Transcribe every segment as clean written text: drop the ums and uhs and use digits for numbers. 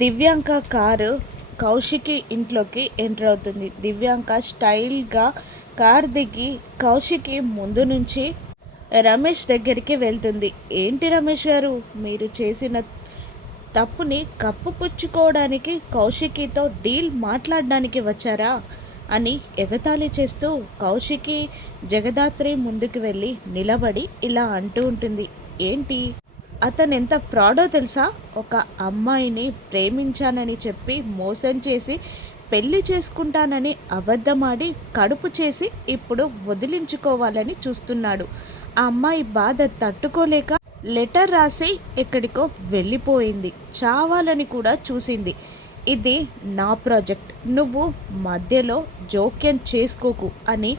Divyanka car Kaushiki ఇంట్లోకి enter అవుతుంది. దివ్యాంక స్టైల్గా కార్ దిగి కౌశికి ముందు నుంచి రమేష్ దగ్గరికి వెళ్తుంది. ఏంటి రమేష్ గారు, మీరు చేసిన తప్పుని కప్పుపుచ్చుకోవడానికి కౌశికితో డీల్ మాట్లాడడానికి వచ్చారా అని ఎగతాళి చేస్తూ కౌశికి జగదాత్రి ముందుకు వెళ్ళి నిలబడి ఇలా అంటూ ఉంటుంది. ఏంటి, అతను ఎంత ఫ్రాడో తెలుసా? ఒక అమ్మాయిని ప్రేమించానని చెప్పి మోసం చేసి పెళ్లి చేసుకుంటానని అబద్ధమాడి కడుపు చేసి ఇప్పుడు వదిలించుకోవాలని చూస్తున్నాడు. ఆ అమ్మాయి బాధ తట్టుకోలేక లెటర్ రాసి ఎక్కడికో వెళ్ళిపోయింది. చావాలని కూడా చూసింది. ఇది నా ప్రాజెక్ట్, నువ్వు మధ్యలో జోక్యం చేసుకోకు అని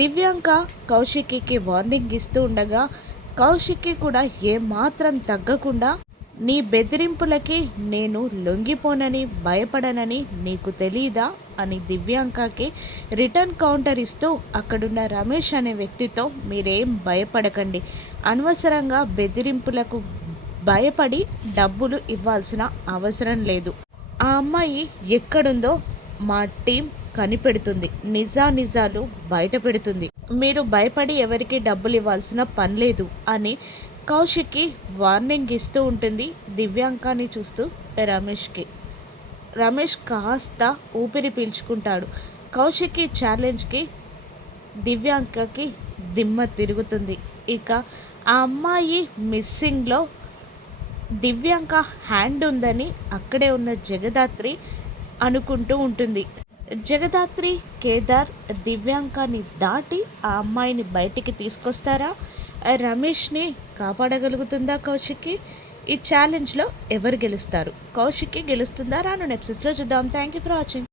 దివ్యాంక కౌశికి వార్నింగ్ ఇస్తూ ఉండగా కౌశికి కూడా ఏమాత్రం తగ్గకుండా నీ బెదిరింపులకి నేను లొంగిపోనని భయపడనని నీకు తెలీదా అని దివ్యాంకకి రిటర్న్ కౌంటర్ ఇస్తూ అక్కడున్న రమేష్ అనే వ్యక్తితో మీరేం భయపడకండి, అనవసరంగా బెదిరింపులకు భయపడి డబ్బులు ఇవ్వాల్సిన అవసరం లేదు. ఆ అమ్మాయి ఎక్కడుందో మా టీం కనిపెడుతుంది, నిజాలు బయట పెడుతుంది. మీరు భయపడి ఎవరికి డబ్బులు ఇవ్వాల్సిన పని లేదు అని కౌశిక్కి వార్నింగ్ ఇస్తూ ఉంటుంది దివ్యాంకాని చూస్తూ రమేష్కి. రమేష్ కాస్త ఊపిరి పీల్చుకుంటాడు. కౌశిక్కి ఛాలెంజ్కి దివ్యాంకకి దిమ్మ తిరుగుతుంది. ఇక ఆ అమ్మాయి మిస్సింగ్లో దివ్యాంక హ్యాండ్ ఉందని అక్కడే ఉన్న జగదాత్రి అనుకుంటూ ఉంటుంది. జగదాత్రి, కేదార్ దివ్యాంకాని దాటి ఆ అమ్మాయిని బయటికి తీసుకొస్తారా? రమేష్ని కాపాడగలుగుతుందా కౌశిక్కి? ఈ ఛాలెంజ్లో ఎవరు గెలుస్తారు? కౌశిక్కి గెలుస్తుందా? రాను ఎపిసోడ్స్లో చూద్దాం. Thank you for watching.